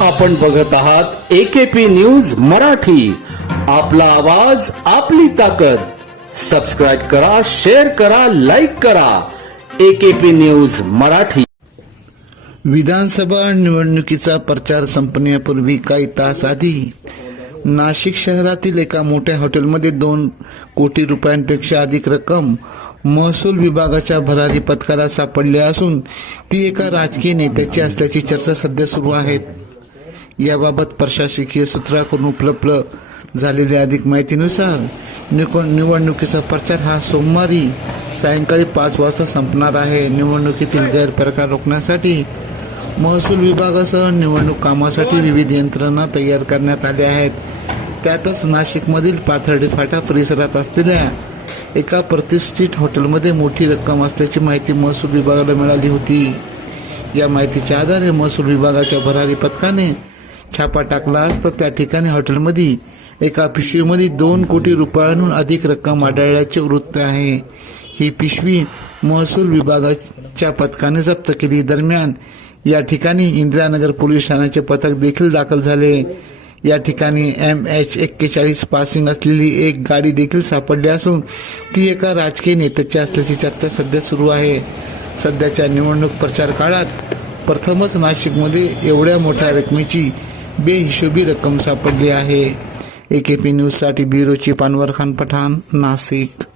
आपण बघत आहात एकेपी न्यूज मराठी. आपला आवाज आपली ताकद. सबस्क्राईब करा शेअर करा लाईक करा. AKP news Marathi. विधानसभा निवडणुकीचा प्रचार संपण्यापूर्वी काही तास आधी नाशिक शहरातील एका मोठ्या हॉटेलमध्ये दोन कोटी रुपयांपेक्षा अधिक रक्कम महसूल विभागाच्या भरारी पथकाला सापडली असून ती एका राजकीय नेत्याची असल्याची चर्चा सध्या सुरू आहेत याबाबत प्रशासकीय सूत्राकडून उपलब्ध झालेल्या अधिक माहितीनुसार निको निवडणुकीचा प्रचार हा सोमवारी सायंकाळी पाच वाजता संपणार आहे. निवडणुकीतील गैरप्रकार रोखण्यासाठी महसूल विभागासह निवडणूक कामासाठी विविध यंत्रणा तयार करण्यात आल्या आहेत. त्यातच नाशिकमधील पाथर्डी फाटा परिसरात असलेल्या एका प्रतिष्ठित हॉटेलमध्ये मोठी रक्कम असल्याची माहिती महसूल विभागाला मिळाली होती. या माहितीच्या आधारे महसूल विभागाच्या भरारी पथकाने छापा टाकला असता त्या ठिकाणी हॉटेलमध्ये. एका पिशवीमध्ये दोन कोटी रुपयांहून अधिक रक्कम आढळल्याचे वृत्त आहे. ही पिशवी महसूल विभागाच्या पथकाने जप्त केली. दरम्यान या ठिकाणी इंदिरानगर पोलीस ठाण्याचे पथक देखील दाखल झाले. या ठिकाणी एम एच एक्केचाळीस पासिंग असलेली एक गाडी देखील सापडली असून ती एका राजकीय नेत्याची असल्याची चर्चा सध्या सुरू आहे. सध्याच्या निवडणूक प्रचार काळात प्रथमच नाशिकमध्ये एवढ्या मोठ्या रकमेची बेहिशोबी रक्कम सापडली आहे. ए के पी न्यूजसाठी ब्युरो पानवर खान पठाण नाशिक.